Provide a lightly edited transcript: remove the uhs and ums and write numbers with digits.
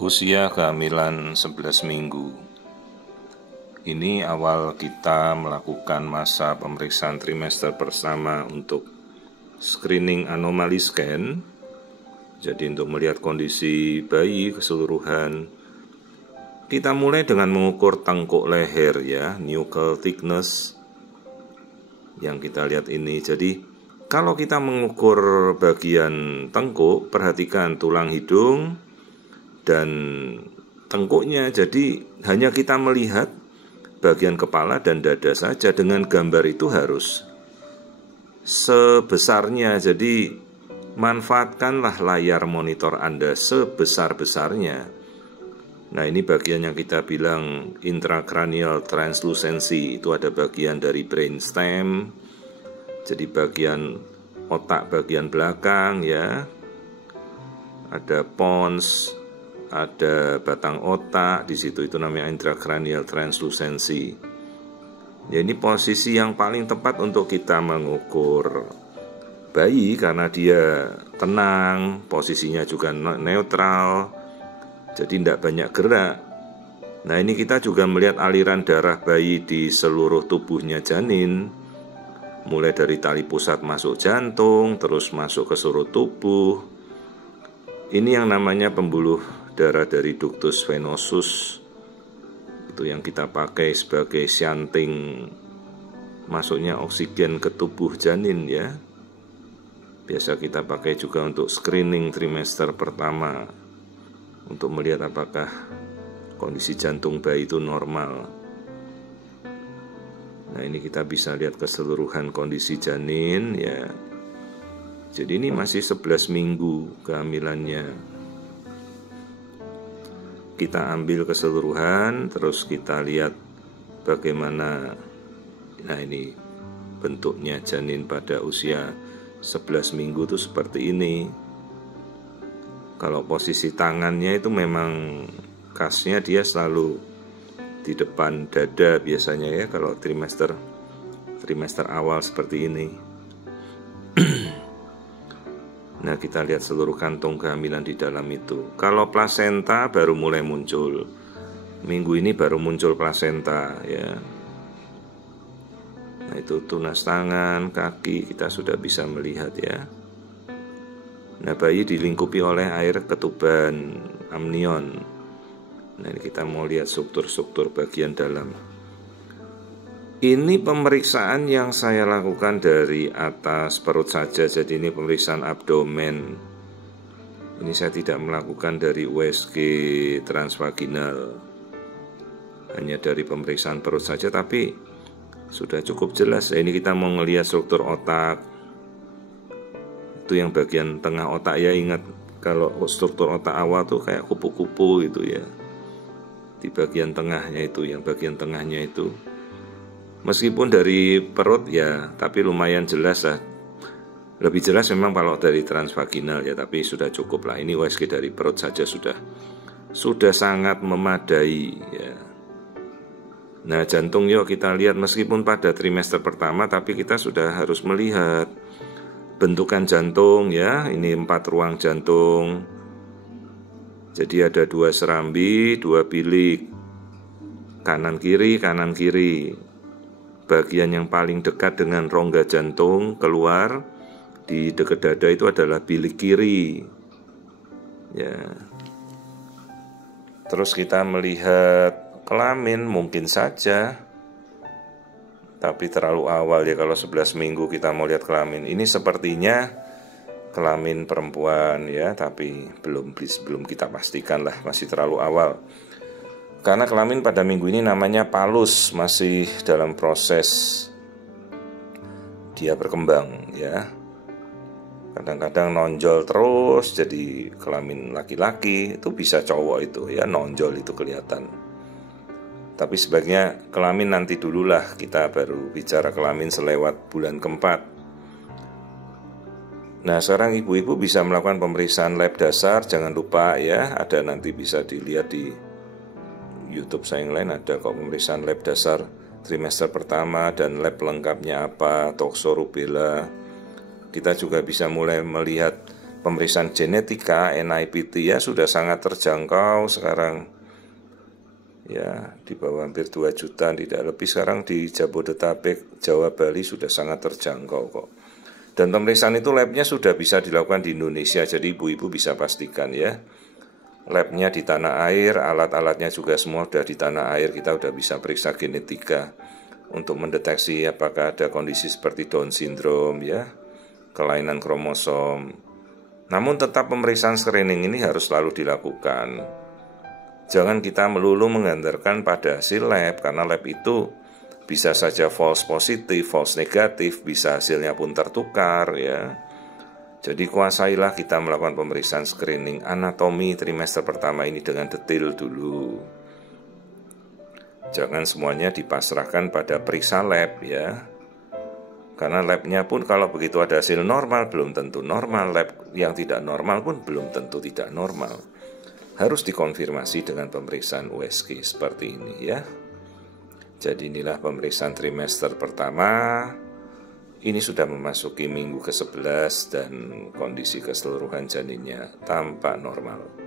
Usia kehamilan 11 minggu. Ini awal kita melakukan masa pemeriksaan trimester pertama untuk screening anomali scan. Jadi untuk melihat kondisi bayi keseluruhan, kita mulai dengan mengukur tengkuk leher ya, nuchal thickness yang kita lihat ini. Jadi kalau kita mengukur bagian tengkuk, perhatikan tulang hidung dan tengkuknya. Jadi hanya kita melihat bagian kepala dan dada saja. Dengan gambar itu harus sebesarnya. Jadi manfaatkanlah layar monitor Anda sebesar-besarnya. Nah, ini bagian yang kita bilang intracranial translucency. Itu ada bagian dari brainstem. Jadi bagian otak bagian belakang ya. Ada pons, ada batang otak di situ, itu namanya intracranial translucency. Ya, ini posisi yang paling tepat untuk kita mengukur bayi karena dia tenang, posisinya juga netral, jadi tidak banyak gerak. Nah, ini kita juga melihat aliran darah bayi di seluruh tubuhnya janin, mulai dari tali pusat masuk jantung, terus masuk ke seluruh tubuh. Ini yang namanya pembuluh darah dari ductus venosus, itu yang kita pakai sebagai shunting masuknya oksigen ke tubuh janin ya. Biasa kita pakai juga untuk screening trimester pertama untuk melihat apakah kondisi jantung bayi itu normal. Nah, ini kita bisa lihat keseluruhan kondisi janin ya. Jadi ini masih 11 minggu kehamilannya. Kita ambil keseluruhan, terus kita lihat bagaimana, nah ini bentuknya janin pada usia 11 minggu itu seperti ini. Kalau posisi tangannya itu memang khasnya dia selalu di depan dada biasanya ya, kalau trimester awal seperti ini. Nah, kita lihat seluruh kantung kehamilan di dalam itu. Kalau plasenta baru mulai muncul. Minggu ini baru muncul plasenta ya. Nah, itu tunas tangan, kaki kita sudah bisa melihat ya. Nah, bayi dilingkupi oleh air ketuban amnion. Nah, ini kita mau lihat struktur-struktur bagian dalam. Ini pemeriksaan yang saya lakukan dari atas perut saja, jadi ini pemeriksaan abdomen. Ini saya tidak melakukan dari USG transvaginal, hanya dari pemeriksaan perut saja, tapi sudah cukup jelas. Ini kita mau ngelihat struktur otak. Itu yang bagian tengah otak ya, ingat kalau struktur otak awal tuh kayak kupu-kupu gitu ya. Di bagian tengahnya itu, yang bagian tengahnya itu. Meskipun dari perut ya, tapi lumayan jelas lah. Lebih jelas memang kalau dari transvaginal ya, tapi sudah cukup lah. Ini USG dari perut saja sudah sangat memadai ya. Nah, jantung yuk kita lihat, meskipun pada trimester pertama, tapi kita sudah harus melihat bentukan jantung ya. Ini 4 ruang jantung. Jadi ada 2 serambi, 2 bilik, kanan kiri. Bagian yang paling dekat dengan rongga jantung keluar di dekat dada itu adalah bilik kiri ya. Terus kita melihat kelamin mungkin saja, tapi terlalu awal ya kalau 11 minggu kita mau lihat kelamin. Ini sepertinya kelamin perempuan ya, tapi belum kita pastikan lah, masih terlalu awal. Karena kelamin pada minggu ini namanya palus, masih dalam proses dia berkembang ya. Kadang-kadang nonjol terus jadi kelamin laki-laki, itu bisa cowok itu ya, nonjol itu kelihatan. Tapi sebaiknya kelamin nanti dululah, kita baru bicara kelamin selewat bulan keempat. Nah, sekarang ibu-ibu bisa melakukan pemeriksaan lab dasar, jangan lupa ya, ada nanti bisa dilihat di YouTube saya yang lain, ada kok pemeriksaan lab dasar trimester pertama dan lab lengkapnya apa, tokso rubella. Kita juga bisa mulai melihat pemeriksaan genetika, NIPT ya sudah sangat terjangkau sekarang. Ya, di bawah hampir 2 juta, tidak lebih sekarang di Jabodetabek, Jawa, Bali sudah sangat terjangkau kok. Dan pemeriksaan itu labnya sudah bisa dilakukan di Indonesia, jadi ibu-ibu bisa pastikan ya. Labnya di tanah air, alat-alatnya juga semua sudah di tanah air, kita sudah bisa periksa genetika untuk mendeteksi apakah ada kondisi seperti Down syndrome ya, kelainan kromosom. Namun tetap pemeriksaan screening ini harus selalu dilakukan. Jangan kita melulu mengandalkan pada hasil lab, karena lab itu bisa saja false positif, false negatif, bisa hasilnya pun tertukar ya. Jadi kuasailah kita melakukan pemeriksaan screening anatomi trimester pertama ini dengan detail dulu. Jangan semuanya dipasrahkan pada periksa lab ya. Karena labnya pun kalau begitu ada hasil normal belum tentu normal, lab yang tidak normal pun belum tentu tidak normal. Harus dikonfirmasi dengan pemeriksaan USG seperti ini ya. Jadi inilah pemeriksaan trimester pertama. Ini sudah memasuki minggu ke-11 dan kondisi keseluruhan janinnya tampak normal.